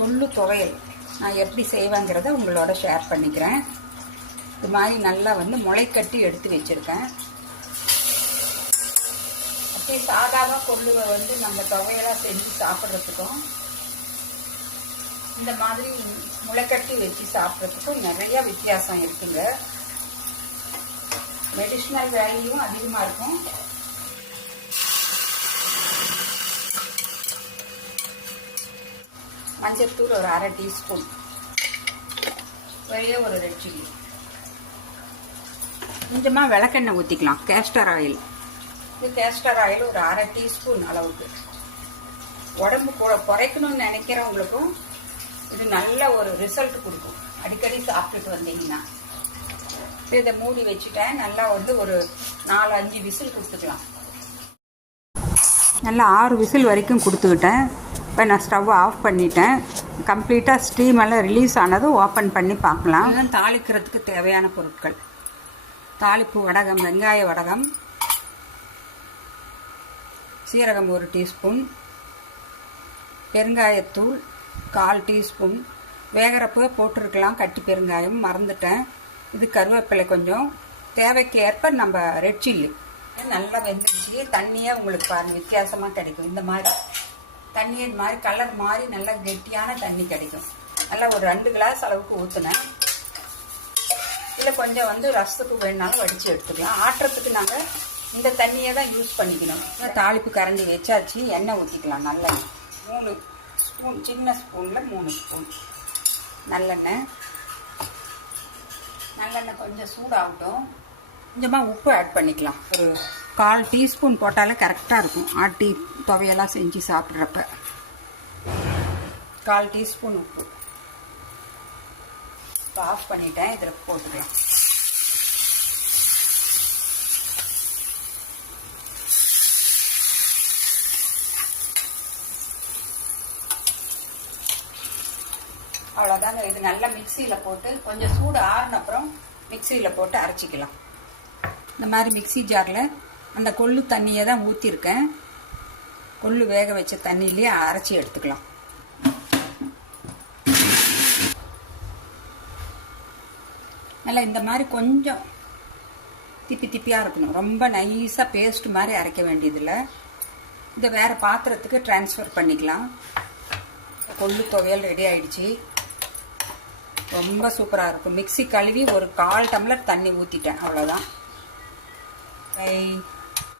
கொள்ளு துவையல் நான் எப்படி செய்வேங்கிறத உங்களோட ஷேர் பண்ணிக்கிறேன். இது மாதிரி நல்லா முளைக்கட்டி எடுத்து வச்சுருக்கேன். அப்படியே சாதாரண கொள்ளுவை நம்ம துவையலாக செஞ்சு சாப்பிட்றதுக்கும் இந்த மாதிரி முளைக்கட்டி வச்சு சாப்பிட்றதுக்கும் நிறைய வித்தியாசம் இருக்குங்க. மெடிசினல் வேல்யூவும் அதிகமாக இருக்கும். மஞ்சத்தூள் ஒரு 1/2 டீஸ்பூன், ஒரே ஒரு ரெட் சில்லி, கொஞ்சமாக விளக்கெண்ணெய் ஊற்றிக்கலாம். கேஸ்டர் ஆயில், இது கேஸ்டர் ஆயில் ஒரு 1/2 டீஸ்பூன் அளவுக்கு. உடம்பு குறைக்கணும்னு நினைக்கிறவங்களுக்கும் இது நல்ல ஒரு ரிசல்ட் கொடுக்கும். அடிக்கடி சாப்பிட்டுட்டு வந்தீங்கன்னா. இதை மூடி வச்சுட்டேன். நல்லா ஒரு 4-5 விசில் கொடுத்துக்கலாம். நல்லா 6 விசில் வரைக்கும் கொடுத்துக்கிட்டேன். இப்போ நான் ஸ்டவ் ஆஃப் பண்ணிட்டேன். கம்ப்ளீட்டாக ஸ்டீம் எல்லாம் ரிலீஸ் ஆனதும் ஓப்பன் பண்ணி பார்க்கலாம். தாளிக்கிறதுக்கு தேவையான பொருட்கள்: தாளிப்பு வடகம், வெங்காய வடகம், சீரகம் 1 டீஸ்பூன், பெருங்காயத்தூள் 1/4 டீஸ்பூன், வேகிறப்போ போட்டிருக்கலாம் கட்டி பெருங்காயம், மறந்துட்டேன். இது கருவேப்பிலை கொஞ்சம், தேவைக்கு ஏற்ப நம்ம ரெட் சில்லி. நல்லா வெந்துடுச்சு. தண்ணியே உங்களுக்கு பாருங்கள் வித்தியாசமாக கிடைக்கும். இந்த மாதிரி தண்ணியே இந்த மாதிரி கலர் மாதிரி நல்லா கெட்டியான தண்ணி கிடைக்கும். நல்லா ஒரு 2 கிளாஸ் அளவுக்கு ஊற்றுனேன். இல்லை கொஞ்சம் ரசத்துக்கு வேணுனாலும் வடித்து எடுத்துக்கலாம். ஆட்டுறதுக்கு நாங்கள் இந்த தண்ணியை தான் யூஸ் பண்ணிக்கணும். தாளிப்பு கரண்டி வச்சாச்சு. எண்ணெய் ஊற்றிக்கலாம். நல்லெண்ணெய் 3 ஸ்பூன், சின்ன ஸ்பூனில் 3 ஸ்பூன் நல்லெண்ணெய். நல்லெண்ணெய் கொஞ்சம் சூடாகட்டும். கொஞ்சமாக உப்பு ஆட் பண்ணிக்கலாம். ஒரு 1/4 டீஸ்பூன் போட்டாலே கரெக்டாக இருக்கும். ஆட்டி துவையெல்லாம் செஞ்சு சாப்பிட்றப்ப 1/4 டீஸ்பூன் உப்பு. இப்போ ஆஃப் பண்ணிட்டேன். இதில் போட்டுக்கலாம். அவ்வளோதாங்க. இது நல்லா மிக்சியில் போட்டு கொஞ்சம் சூடு ஆறுன அப்புறம் மிக்சியில் போட்டு அரைச்சிக்கலாம். இந்த மாதிரி மிக்சி ஜாரில் அந்த கொள்ளு தண்ணியை தான் ஊற்றிருக்கேன். கொள்ளு வேக வச்ச தண்ணியிலேயே அரைச்சி எடுத்துக்கலாம். நல்லா இந்த மாதிரி கொஞ்சம் திப்பி திப்பியாக இருக்கணும். ரொம்ப நைஸாக பேஸ்ட் மாதிரி அரைக்க வேண்டியதில்லை. இதை வேறு பாத்திரத்துக்கு ட்ரான்ஸ்ஃபர் பண்ணிக்கலாம். கொள்ளு துவையல் ரெடி ஆயிடுச்சு. ரொம்ப சூப்பராக இருக்கும். மிக்சி கழுவி ஒரு 1/4 டம்ளர் தண்ணி ஊற்றிட்டேன். அவ்வளோதான்.